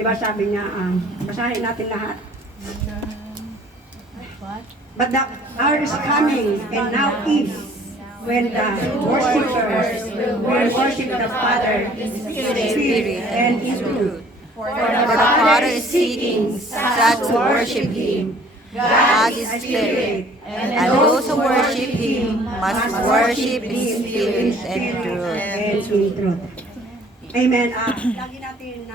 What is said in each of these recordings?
Diba sabi niya, basahin natin lahat. But the hour is coming, and now is, when the worshippers will worship the Father in spirit and in truth. For the Father is seeking such to worship Him. God is spirit, and those who worship Him must worship in spirit and truth. And in truth. Amen. Lagi natin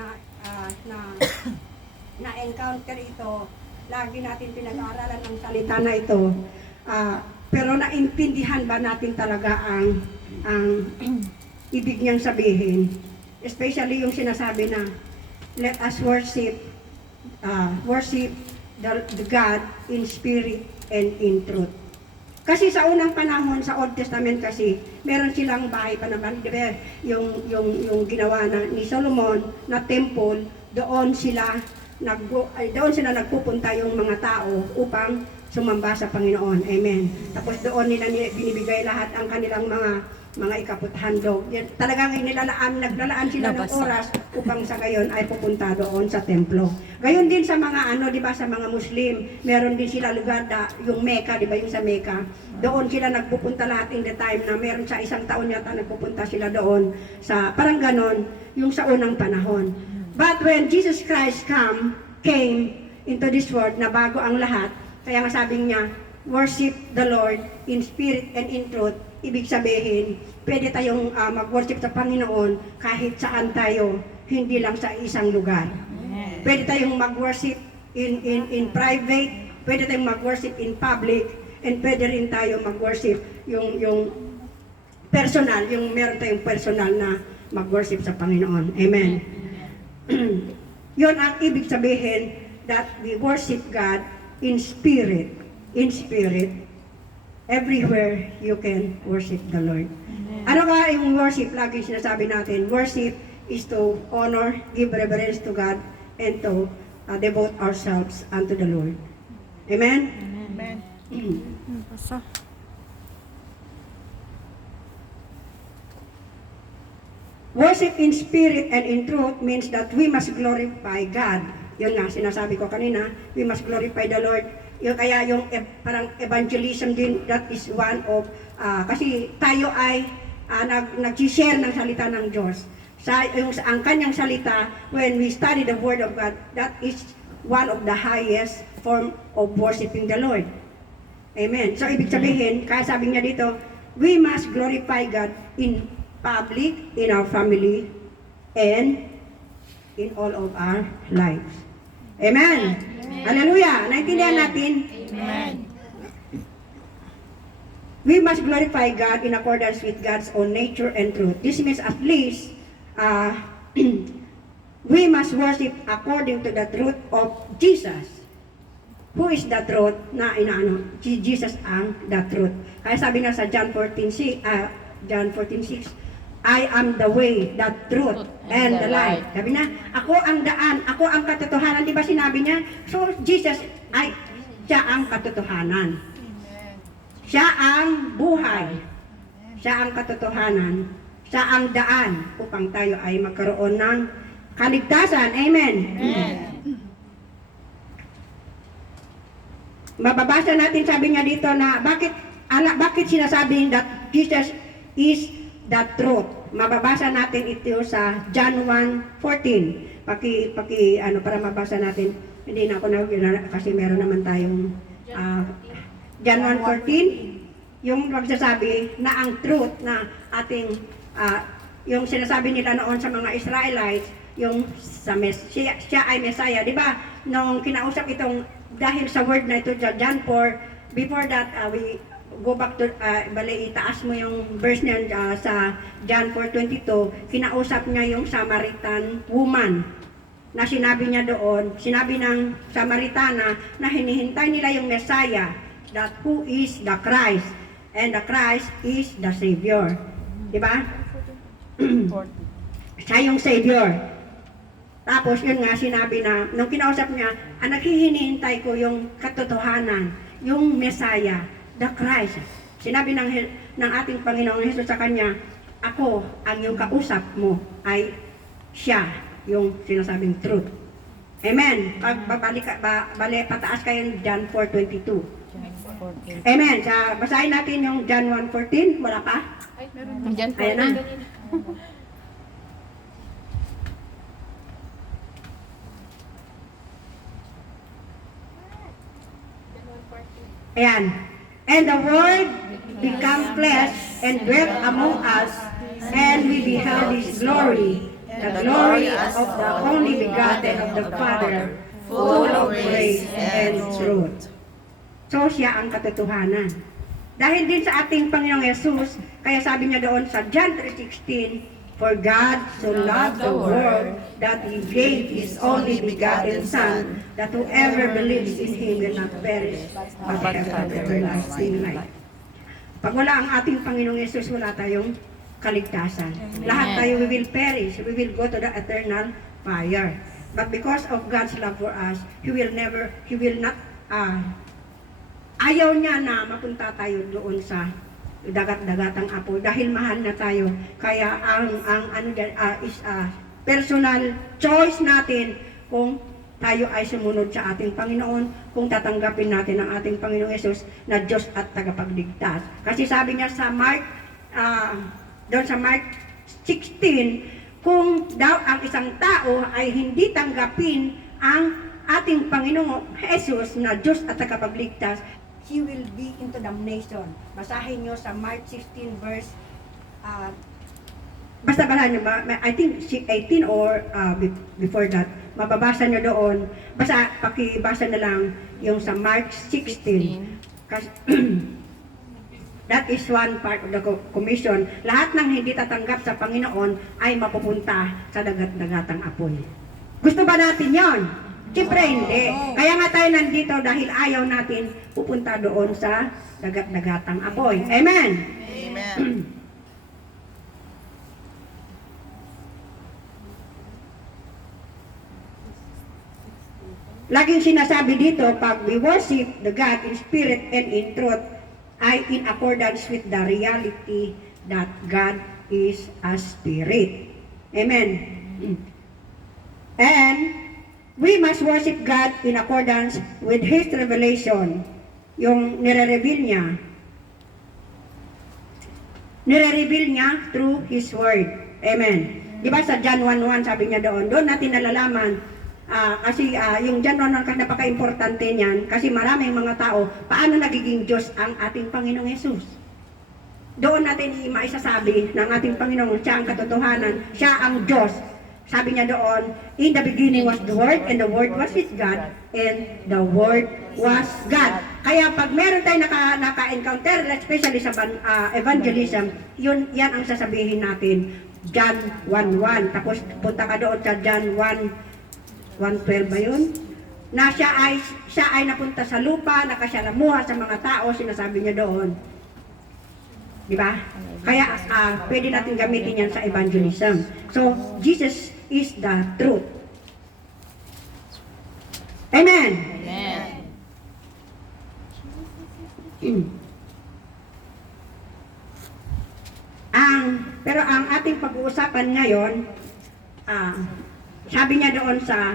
na-encounter ito. Lagi natin pinag-aaralan ng salita na ito. Pero naintindihan ba natin talaga ang ibig niyang sabihin? Especially yung sinasabi na, let us worship the God in spirit and in truth. Kasi sa unang panahon, sa Old Testament kasi, meron silang bahay pa naman, di ba? Yung ginawa ni Solomon na temple, doon sila nagpupunta yung mga tao upang sumamba sa Panginoon. Amen. Tapos doon nila binibigay lahat ang kanilang mga ikaputhandog. Talagang naglalaan sila ng oras upang sa gayon ay pupunta doon sa templo. Gayon din sa mga di ba, sa mga Muslim, meron din sila lugar yung Mecca, di ba, yung sa Mecca. Doon sila nagpupunta lahat in the time na meron sa isang taon yata nagpupunta sila doon sa parang ganon yung sa unang panahon. But when Jesus Christ came into this world na bago ang lahat, kaya nga sabi niya, worship the Lord in spirit and in truth. Ibig sabihin, pwede tayong mag-worship sa Panginoon kahit saan tayo, hindi lang sa isang lugar. Pwede tayong mag-worship in private, pwede tayong mag-worship in public, and pwede rin tayo mag-worship yung personal, yung meron tayong personal na mag-worship sa Panginoon. Amen. Yun ang ibig sabihin that we worship God in spirit. In spirit, everywhere you can worship the Lord. Ano ba yung worship? Lagi sinasabi natin, worship is to honor, give reverence to God, and to devote ourselves unto the Lord. Amen? Amen. Worship in spirit and in truth means that we must glorify God. Yun nga, sinasabi ko kanina, we must glorify the Lord. Kaya yung parang evangelism din, that is one of, kasi tayo ay nag-share ng salita ng Diyos. Ang kanyang salita, when we study the Word of God, that is one of the highest form of worshiping the Lord. Amen. So, ibig sabihin, kaya sabi niya dito, we must glorify God in public, in our family, and in all of our lives. Amen. Hallelujah. Naintindihan natin? Amen. We must glorify God in accordance with God's own nature and truth. This means at least we must worship according to the truth of Jesus. Who is the truth? Jesus ang the truth. Kaya sabi nga sa John 14:6, I am the way, the truth, and the life. Sabi na, ako ang daan, ako ang katotohanan. Di ba sinabi niya? So, Jesus, siya ang katotohanan. Siya ang buhay. Siya ang katotohanan. Siya ang daan upang tayo ay magkaroon ng kaligtasan. Amen. Amen. Mababasa natin, sabi niya dito na, bakit sinasabi that Jesus is the truth? Mababasa natin ito sa John 1:14. Para mabasa natin. Hindi na ako kasi meron naman tayong John 1:14, yung magsasabi na ang truth na ating yung sinasabi nila noon sa mga Israelites, yung siya ay Messiah, di ba? Nung kinausap itong dahil sa word na ito John 4, before that we go back to, itaas mo yung verse niya sa John 4:22, kinausap niya yung Samaritan woman na sinabi niya doon, sinabi ng Samaritana na hinihintay nila yung Messiah, that who is the Christ, and the Christ is the Savior. Diba? Siya yung Savior. Tapos yun nga sinabi na, nung kinausap niya, naghihinihintay ko yung katotohanan, yung Messiah, the Christ. Sinabi ng ating Panginoong Hesus sa kanya, ako ang yung kausap mo ay siya, yung sinasabing truth. Amen. Pag pataas kayo ng John 4:22. Amen. Basahin natin yung John 1:14. Wala pa? Diyan po. Ayan na. Ayan. And the Word became flesh and dwelt among us, and we beheld His glory, the glory of the only begotten of the Father, full of grace and truth. So, siya ang katotohanan. Dahil din sa ating Panginoong Yesus, kaya sabi niya doon sa John 3:16, For God so loved the world that He gave His only begotten Son, that whoever believes in Him will not perish, but have everlasting life. Pag wala ang ating Panginoong Yesus, wala tayong kaligtasan. Lahat tayo, we will perish. We will go to the eternal fire. But because of God's love for us, He will not, ayaw niya na mapunta tayo doon sa dagat-dagatang apoy dahil mahal na tayo. Kaya is personal choice natin kung tayo ay sumunod sa ating Panginoon, kung tatanggapin natin ang ating Panginoong Yesus na Diyos at tagapagligtas. Kasi sabi niya sa Mark, doon sa Mark 16, kung daw ang isang tao ay hindi tanggapin ang ating Panginoong Jesus na Diyos at tagapagligtas, he will be into damnation. Basahin nyo sa Mark 16 verse, basta basahin nyo, I think 18 or before that, mababasa nyo doon. Basta pakibasa na lang yung sa Mark 16. Kasi, that is one part of the commission. Lahat ng hindi tatanggap sa Panginoon ay mapupunta sa dagat-dagatang apoy. Gusto ba natin yon? Siyempre hindi. Kaya nga tayo nandito dahil ayaw natin pupunta doon sa dagat-dagatang apoy. Amen? Amen. Laging sinasabi dito, pag we worship the God in spirit and in truth, ay in accordance with the reality that God is a spirit. Amen. And we must worship God in accordance with His revelation. Yung nire-reveal niya. Nire-reveal niya through His Word. Amen. Di ba sa John 1:1 sabi niya doon natin nalalaman, kasi yung John 1:1 kasi napaka-importante niyan, kasi maraming mga tao, paano nagiging Diyos ang ating Panginoong Yesus? Doon natin maisasabi ng ating Panginoon, siya ang katotohanan, siya ang Diyos. Sabi niya doon, in the beginning was the Word, and the Word was with God, and the Word was God. Kaya pag meron tayo naka-encounter, especially sa evangelism, yan ang sasabihin natin, John 1:1. Tapos punta ka doon sa John 1:12 ba yun? Na siya ay napunta sa lupa, nakasalamuha sa mga tao, sinasabi niya doon. Di ba? Kaya pwede natin gamitin yan sa evangelism. So, Jesus is the truth. Amen. Pero ang ating pag-uusapan ngayon, sabi niya doon sa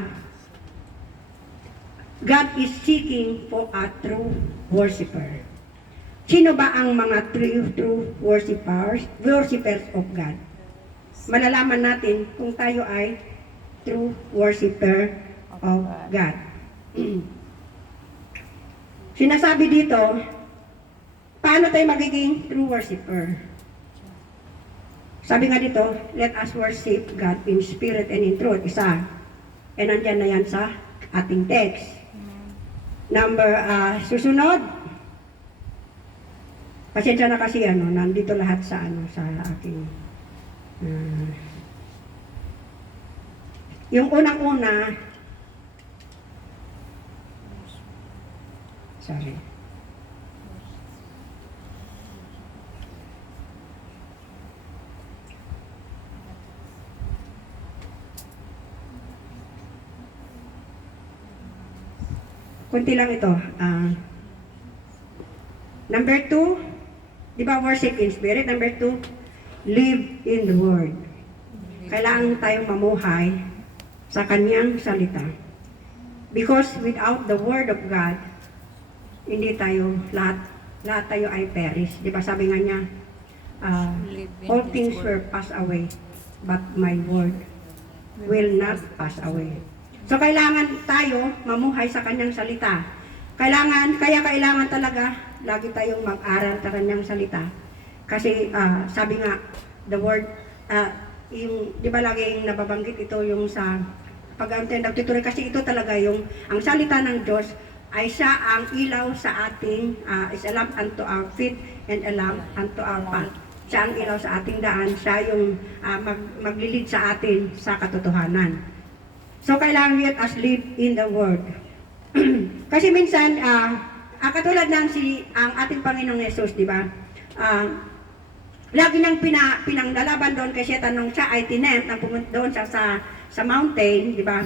God is seeking for a true worshiper. Sino ba ang mga true worshipers of God? Malalaman natin kung tayo ay true worshiper of God. Sinasabi dito, paano tayo magiging true worshiper? Sabi nga dito, let us worship God in spirit and in truth. Isa. E nandyan na yan sa ating text. Susunod. Pasensya na kasi nandito lahat sa sa aking yung unang-una, sorry. Kunti lang ito. Number 2, di ba worship in spirit? Number 2, live in the Word. Kailangan tayong mamuhay sa Kanyang salita. Because without the Word of God, hindi tayo, lahat tayo ay perish. Di ba sabi nga niya, Live in all His things word. will pass away, but my word will not pass away. So kailangan tayo mamuhay sa kanyang salita. Kaya kailangan talaga lagi tayong mag-aral sa kanyang salita. Kasi sabi nga, the word, yung, di ba laging nababanggit ito yung sa nagtutuloy kasi ito talaga yung, ang salita ng Diyos ay siya ang ilaw sa ating, is a lamp unto our feet and a lamp unto our path. Siya ang ilaw sa ating daan, siya yung maglilid sa atin sa katotohanan. So kailangan let us live in the Word. Kasi minsan, katulad ng ang ating Panginoong Yesus, di ba? Lagi niyang pinanglalaban doon kay Satan nung siya ay tinempt, nang pumunta doon siya sa mountain, di ba?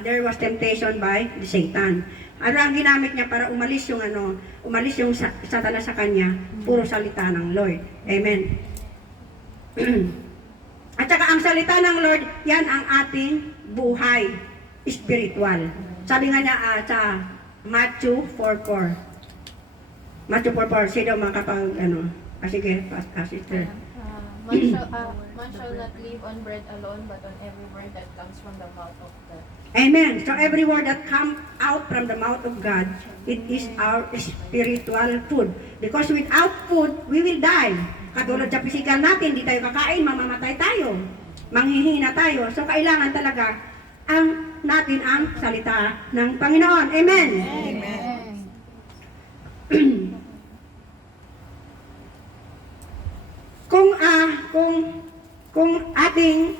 There was temptation by the Satan. Ano ang ginamit niya para umalis yung Satanas sa kanya? Puro salita ng Lord. Amen. At saka ang salita ng Lord, yan ang ating buhay spiritual. Sabi nga niya sa Matthew 4:4. Matthew 4:4, sino makapag sige, sister. Man shall not live on bread alone, but on every word that comes from the mouth of God. Amen. So every word that comes out from the mouth of God, it is our spiritual food. Because without food, we will die. Katulad sa physical natin, di tayo kakain, mamamatay tayo. Manghihina tayo. So kailangan talaga natin ang salita ng Panginoon. Amen. Amen. Kung ating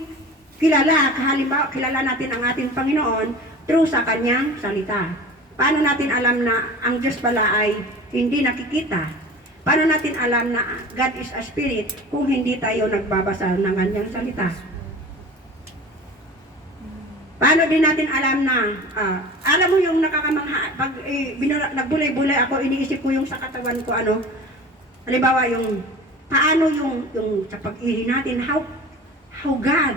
halimbawa, kilala natin ang ating Panginoon through sa kanyang salita. Paano natin alam na ang Diyos pala ay hindi nakikita? Paano natin alam na God is a spirit kung hindi tayo nagbabasa ng kanyang salita? Paano din natin alam na, alam mo yung nakakamangha, pag nagbulay-bulay ako, iniisip ko yung sa katawan ko, halimbawa paano yung sa pag-ihi natin, how God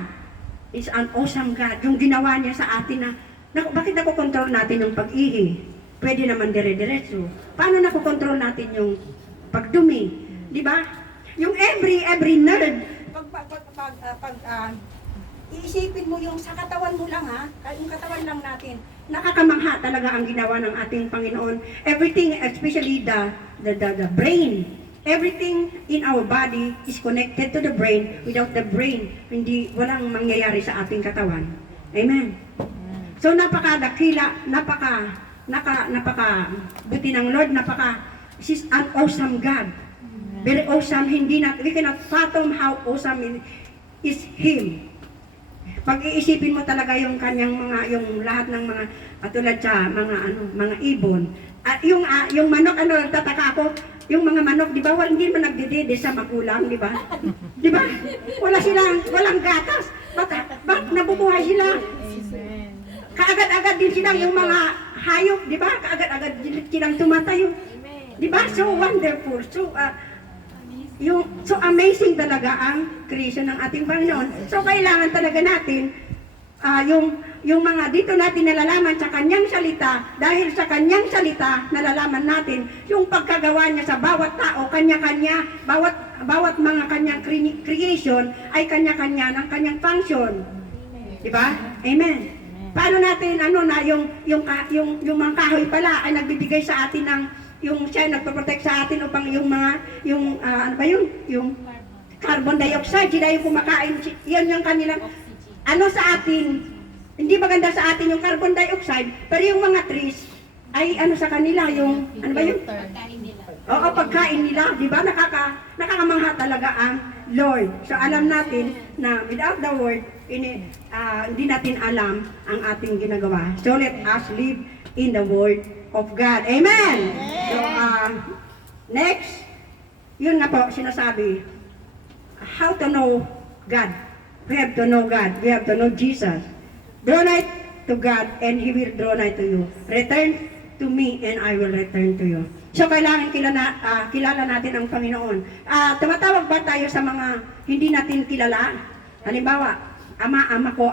is an awesome God. Yung ginawa niya sa atin bakit nakokontrol natin yung pag-ihi? Pwede naman dire-diretso. Paano nakokontrol natin yung pagdumi? Di ba? Yung every nerve, iisipin mo yung sa katawan mo lang yung katawan lang natin. Nakakamangha talaga ang ginawa ng ating Panginoon. Everything, especially the brain. Everything in our body is connected to the brain. Without the brain, walang mangyayari sa ating katawan. Amen. So napakadakila, napaka-buti ng Lord, this is an awesome God. Very awesome, we cannot fathom how awesome is Him. Pag-iisipin mo talaga yung kanyang yung lahat ng mga, katulad sa mga ibon. Yung manok, nagtataka ako, yung mga manok, di ba, hindi man nagdidede sa magulang, di ba? Di ba? Walang gatas. Bakit nabubuhay sila? Amen. Kaagad-agad din silang yung mga hayop, di ba? Kaagad-agad din silang tumatayo. Di ba? So wonderful. So amazing talaga ang creation ng ating Panginoon. So kailangan talaga natin yung mga dito natin nalalaman sa kanyang salita, dahil sa kanyang salita nalalaman natin yung pagkagawa niya sa bawat tao, kanya-kanya, bawat mga kanyang creation ay kanya-kanya ng kanyang function. Di ba? Amen. Paano natin yung mga kahoy pala ay nagbibigay sa atin ng yung siya nagpo-protect sa atin upang yung carbon dioxide, sila yung kumakain, yan yung kanilang sa atin. Hindi maganda sa atin yung carbon dioxide, pero yung mga trees ay sa kanila yung Oo, pagkain nila, di ba? Nakakamangha talaga ang Lord. So alam natin na without the word, hindi natin alam ang ating ginagawa. So let us live in the word of God. Amen! So next, yun nga po sinasabi, how to know God. We have to know God. We have to know Jesus. Draw nigh to God and He will draw nigh to you. Return to me and I will return to you. So kailangan kilala natin ang Panginoon. Tumatawag ba tayo sa mga hindi natin kilala? Halimbawa, ama ko.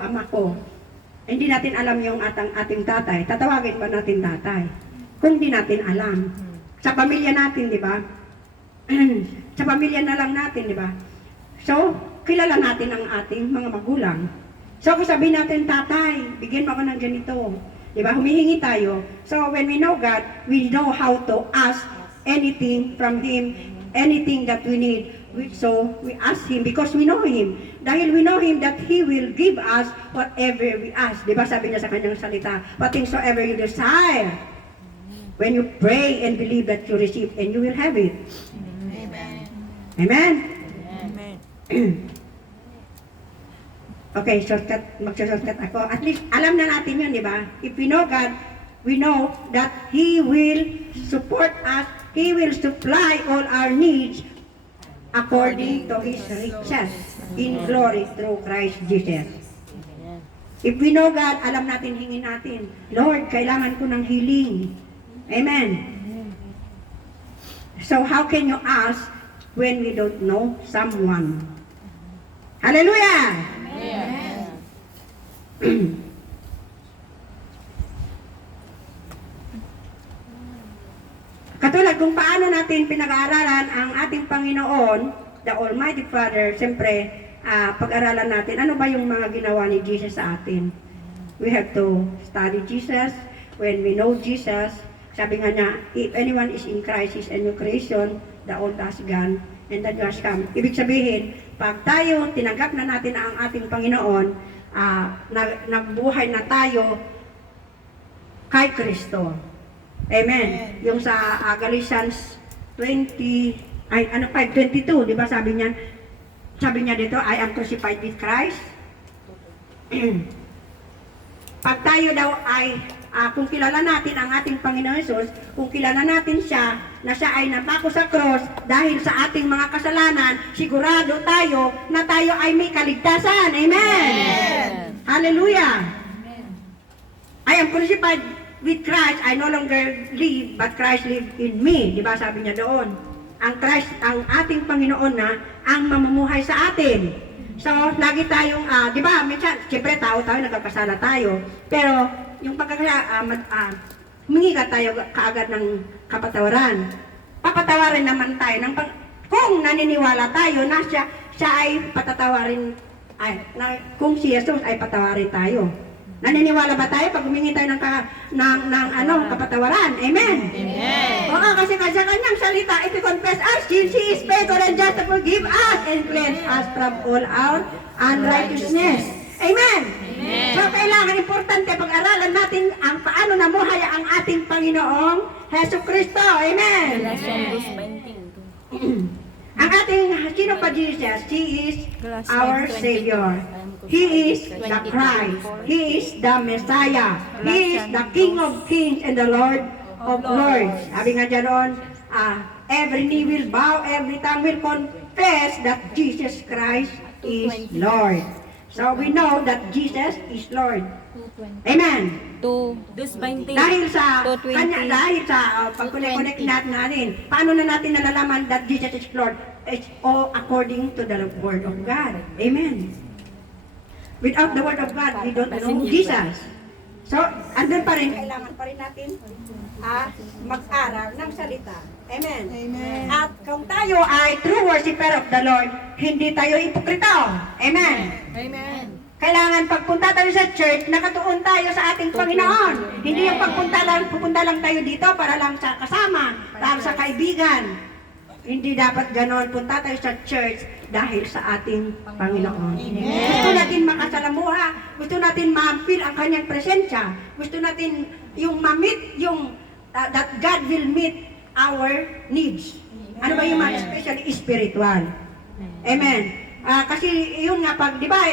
hindi natin alam yung ating tatay, tatawagin ba natin tatay? Kung di natin alam. Sa pamilya natin, di ba? Sa pamilya na lang natin, di ba? So, kilala natin ang ating mga magulang. So, kung sabihin natin, tatay, bigyan mo ako ng ganito. Di ba? Humihingi tayo. So, when we know God, we know how to ask anything from Him, anything that we need. So, we ask Him because we know Him. Dahil we know Him that He will give us whatever we ask. Di ba sabi niya sa kanyang salita, what things soever you desire, when you pray and believe that you receive and you will have it. Amen? Amen. Okay, magsa-shortcut ako. At least, alam na natin yun, di ba? If we know God, we know that He will support us, He will supply all our needs according to His riches in glory through Christ Jesus. If we know God, alam natin, hingin natin, Lord, kailangan ko ng healing. Amen. So how can you ask when we don't know someone? Hallelujah! Katulad kung paano natin pinag-aaralan ang ating Panginoon, the Almighty Father, siyempre, pag-aralan natin, ano ba yung mga ginawa ni Jesus sa atin? We have to study Jesus. When we know Jesus, sabi nga niya, if anyone is in Christ, is a new creation, the old has gone, and the new has come. Ibig sabihin, pag tayo, tinanggap na natin ang ating Panginoon, nagbuhay na tayo kay Kristo. Amen. Yung sa Galatians 5:22, di ba sabi niya dito, I am crucified with Christ. Pag tayo daw ay, kung kilala natin ang ating Panginoon Jesus, kung kilala natin siya, na siya ay napako sa cross dahil sa ating mga kasalanan, sigurado tayo na tayo ay may kaligtasan. Amen. Hallelujah. I am crucified with Christ, I no longer live, but Christ live in me. Di ba sabi niya doon? Ang Christ, ang ating Panginoon na ang mamumuhay sa atin. So, lagi tayong, di ba, minsan, siyempre tao tayo, nagkakasala tayo. Pero, yung humingi ka tayo kaagad ng kapatawaran. Papatawarin naman tayo kung naniniwala tayo na siya ay patatawarin, kung si Jesus ay patawarin tayo. Naniniwala ba tayo pag humingi tayo ng kapatawaran? Amen? Amen. Oo, kasi sa kanyang salita, if we confess our sins, He is faithful and just to forgive us and cleanse us from all our unrighteousness. Amen? Amen. So, kailangan importante pag-aralan natin ang paano namuhay ang ating Panginoong Hesus Kristo. Amen? Ang ating, sino pa Jesus? He is our Savior. He is the Christ. He is the Messiah. He is the King of Kings and the Lord of Lords. Sabi nga dyan doon, every knee will bow, every tongue will confess that Jesus Christ is Lord. So we know that Jesus is Lord. Amen. Dahil sa pag-connect natin, paano na natin nalalaman that Jesus is Lord? It's all according to the Word of God. Amen. Without the Word of God, we don't know Jesus. So, andun pa rin, kailangan pa rin natin mag-aral ng salita. Amen. Amen. At kung tayo ay true worshiper of the Lord, hindi tayo hipokrito. Amen. Amen. Kailangan pagpunta tayo sa church, nakatuon tayo sa ating Panginoon. Hindi yung pupunta lang tayo dito para lang sa kasama, para sa kaibigan. Hindi dapat ganon. Punta tayo sa church dahil sa ating Panginoon. Amen. Gusto natin makasalamuha. Gusto natin ma-feel ang kanyang presensya. Gusto natin yung ma-meet that God will meet our needs. Ano ba yung mga especially spiritual? Amen. Kasi yun nga pag, di ba,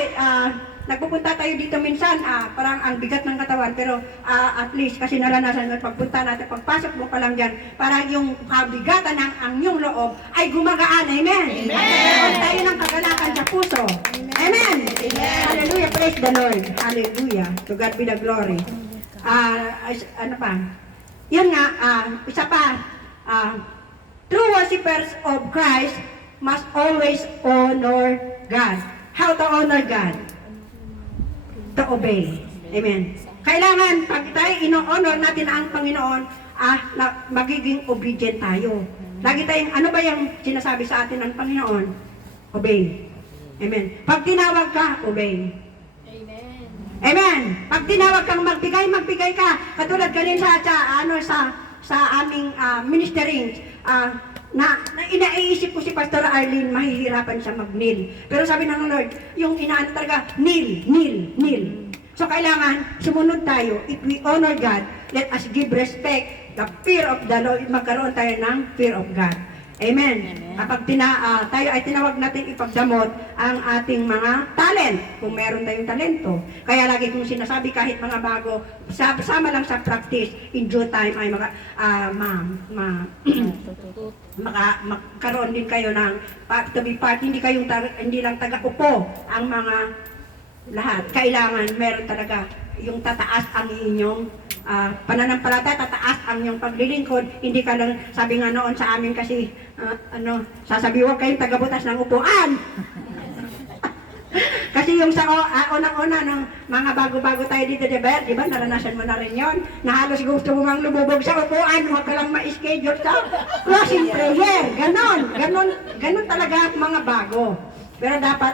nagpupunta tayo dito minsan, parang ang bigat ng katawan, pero at least kasi naranasan mo pagpunta natin, pagpasok mo pa lang dyan, parang yung kabigatan ng ang iyong loob ay gumagaan. Amen. Amen. Tayo ng kagalakan sa puso. Amen. Amen. Hallelujah. Praise the Lord. Hallelujah. To God be the glory. Ano pa? Yun nga, isa pa, true worshippers of Christ must always honor God. How to honor God? To obey. Amen. Kailangan, pag tayo ino-honor natin ang Panginoon, magiging obedient tayo. Lagi tayong, ano ba yung sinasabi sa atin ng Panginoon? Obey. Amen. Pag tinawag ka, obey. Amen. Amen. Pag tinawag kang magbigay ka. Katulad kanina sa aming ministering, na inaiisip ko si Pastor Arlene, mahihirapan siya mag-kneel. Pero sabi ng Lord, yung inaan talaga, kneel. So kailangan, sumunod tayo. If we honor God, let us give respect, the fear of the Lord, magkaroon tayo ng fear of God. Amen. Kapag tayo ay tinawag natin ipagdamot ang ating mga talent, kung meron tayong talento. Kaya lagi kong sinasabi, kahit mga bago, sama lang sa practice, in due time ay magkaroon din kayo ng to be part, hindi lang taga-upo ang mga lahat. Kailangan meron talaga yung tataas ang inyong pananampalataya, tataas ang iyong paglilingkod. Hindi ka lang, sabi nga noon sa amin kasi, sasabi, huwag kayong tagabutas ng upuan. Kasi yung sa unang-una ng mga bago-bago tayo dito, di ba, naranasan mo na rin yon, na halos gusto mo mang lumubog sa upuan, huwag ka lang ma-schedule sa closing prayer. Ganon talaga mga bago. Pero dapat,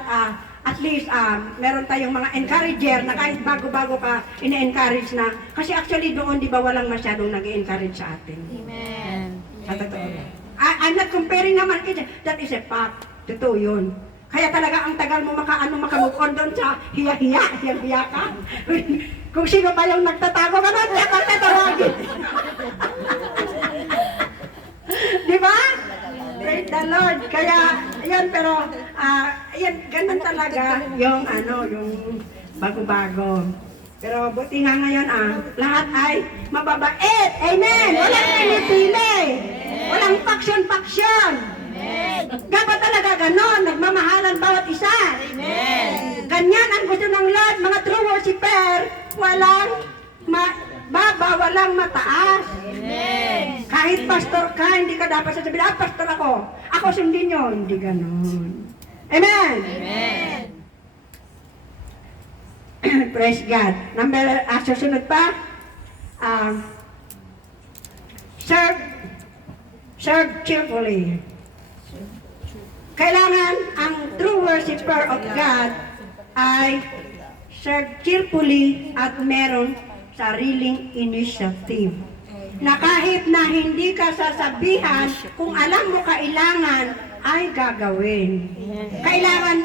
at least, meron tayong mga encourager na kahit bago-bago ka, ine-encourage na. Kasi actually doon, di ba, walang masyadong nag-encourage sa atin. Amen. Sa totoo. I'm not comparing naman, that is a fact. Totoo yun. Kaya talaga ang tagal mo makamove on doon sa hiya ka. Kung sino pa yung nagtatago ka doon, siya kang tatawagin. Di ba? Praise the Lord. Kaya, yan, pero, yan, ganun talaga yung, yung bago-bago. Pero buti nga ngayon, lahat ay mababait. Amen! Walang pinipili. Walang faction-faction. Dapat talaga ganon, nagmamahalan bawat isa. Ganyan ang gusto ng Lord, mga true worshiper, walang baba, walang mataas. Kahit pastor ka, hindi ka dapat sasabihin, pastor ako. Ako sundin nyo. Hindi ganon. Amen? Praise God. Susunod pa. Serve cheerfully. Kailangan ang true worshiper of God ay serve cheerfully at merong sariling initiative. Na kahit na hindi ka sasabihan, kung alam mo kailangan, ay gagawin. Kailangan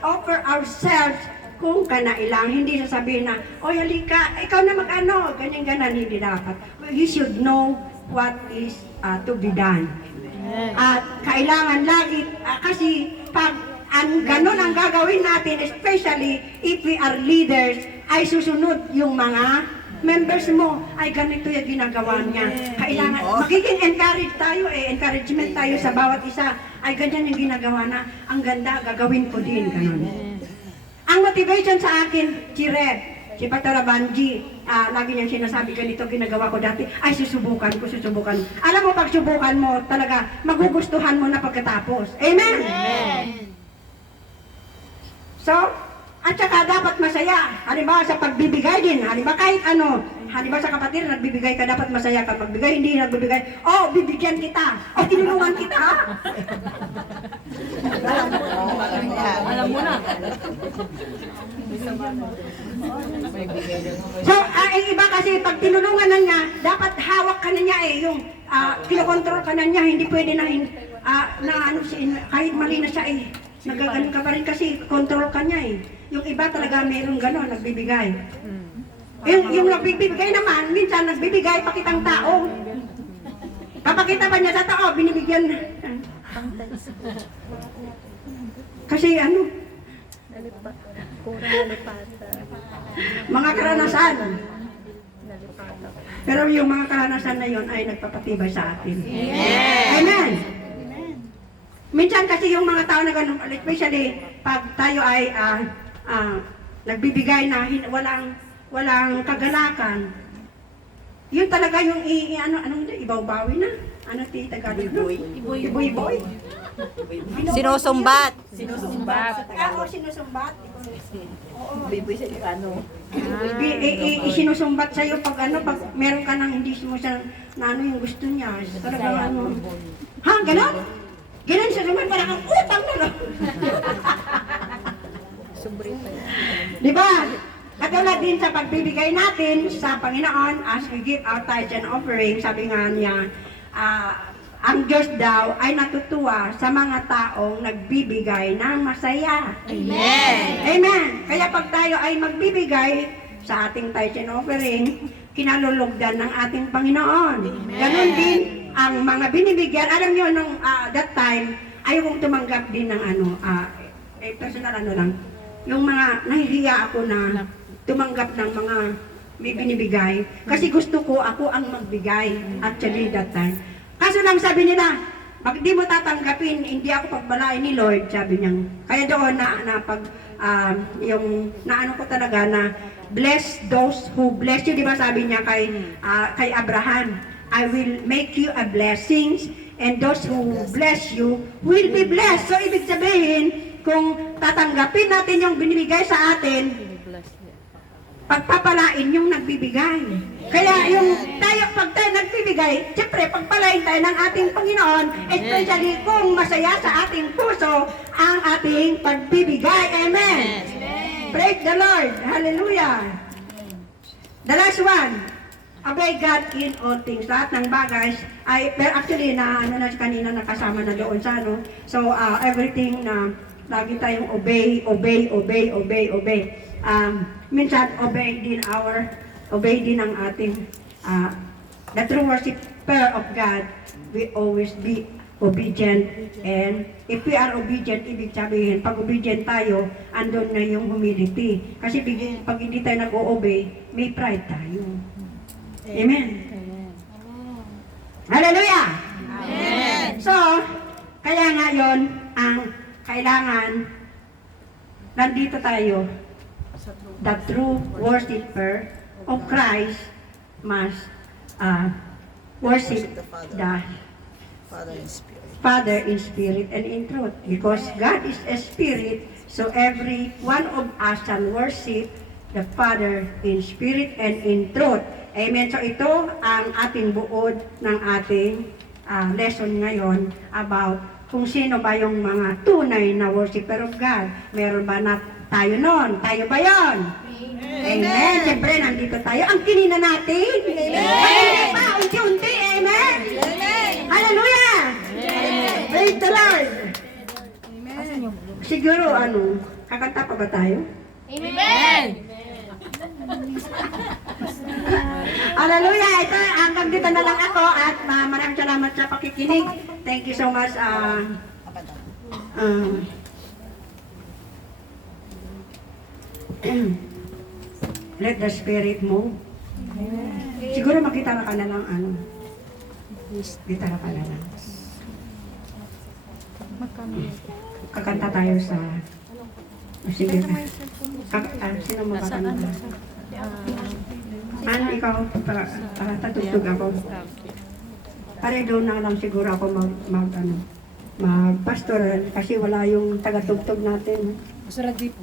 offer ourselves kung kanailang. Hindi sasabihin na, oy halika, ikaw na mag-ano, ganyan-ganan, hindi dapat. You should know what is to be done. At kailangan lagi, kasi pag ganun ang gagawin natin, especially if we are leaders, ay susunod yung mga members mo, ay ganito yung ginagawa niya. Kailangan, magiging encouragement tayo sa bawat isa, ay ganyan yung ginagawa na, ang ganda, gagawin ko din, ganun. Ang motivation sa akin, si Pastor Banji, lagi niyang sinasabi, ganito ginagawa ko dati, ay susubukan ko. Alam mo, pag subukan mo, talaga, magugustuhan mo na pagkatapos. Amen? So, at saka dapat masaya. Halimbawa sa pagbibigay din, halimbawa kahit ano, halimbawa sa kapatid, nagbibigay ka, dapat masaya ka. Pagbigay, hindi nagbibigay, bibigyan kita, tinulungan kita. Alam mo na. So, ang iba kasi, pag tinulungan na niya, dapat hawak ka na niya yung kinokontrol ka na niya, hindi pwede na, kahit mali na siya nagaganon ka pa rin kasi control ka niya Yung iba talaga mayroong gano'n, nagbibigay. Yung nagbibigay naman, minsan nagbibigay pakitang tao. Papakita pa niya sa tao, binibigyan. Kasi mga karanasan. Pero yung mga karanasan na yon ay nagpapatibay sa atin. Amen. Minsan kasi yung mga tao na gano'n, especially pag tayo ay nagbibigay na walang kagalakan, yun talaga yung ibaw-bawi na. Ano ti Tagalog? Iboy-boy. Sinusumbat. Ako sinusumbat. Oo. Ah, Isinusumbat sa'yo pag pag meron ka nang hindi mo siya na yung gusto niya. Talaga Ha, gano'n? Gano'n siya naman, parang ang utang na lang. Di ba? Katulad din sa pagbibigay natin sa Panginoon as we give our tithes and offering, sabi nga niya, ang Diyos daw ay natutuwa sa mga taong nagbibigay ng masaya. Amen. Amen. Kaya pag tayo ay magbibigay sa ating tithes and offering, kinalulugdan ng ating Panginoon. Ganon din ang mga binibigyan. Alam niyo, nung that time, ayaw kong tumanggap din ng personal lang, yung mga nahihiya ako na tumanggap ng mga may binibigay. Kasi gusto ko ako ang magbigay actually that time. Kaso lang sabi nila, pag di mo tatanggapin, hindi ako pagbalain ni Lord, sabi niya. Kaya doon yung naano ko talaga na bless those who bless you, di ba sabi niya kay Abraham, I will make you a blessings and those who bless you will be blessed. So ibig sabihin, kung tatanggapin natin yung binibigay sa atin, pagpapalain yung nagbibigay. Kaya yung pag tayo nagbibigay, siyempre pagpalain tayo ng ating Panginoon, especially kung masaya sa ating puso ang ating pagbibigay. Amen. Praise the Lord. Hallelujah. The last one, obey God in all things. Lahat ng bagay ay, pero actually na kanina nakasama na doon sa So everything na lagi tayong obey. Minsan obey din ang ating the true worshiper of God. We always be obedient, and if we are obedient, ibig sabihin pag obedient tayo, andun na yung humility. Kasi pag hindi tayo nag-o-obey, may pride tayo. Amen. Hallelujah. Amen. So kaya ngayon ang kailangan nandito tayo. The true worshiper of Christ must worship the Father in spirit and in truth. Because God is a spirit, so every one of us can worship the Father in spirit and in truth. Amen. So ito ang ating buod ng ating lesson ngayon about kung sino ba yung mga tunay na worshiper of God. Meron ba na tayo nun? Tayo ba yon? Amen. Siyempre, nandito tayo. Ang kinina natin. Amen. Pa, unti-unti. Amen. Hallelujah. Praise the Lord. Siguro, kakanta pa ba tayo? Amen! Hallelujah. Ito, hanggang dito na lang ako at maraming salamat sa pakikinig. Thank you so much. Let the Spirit move. Siguro magkitara ka na lang, gitara ka na lang. Kakanta tayo sa... Sige ka. Sino mo kakanta? Ikaw, tatugtog ako. Pare doon na lang siguro ako magpastoral kasi wala yung tagatugtog natin. Masarap di po.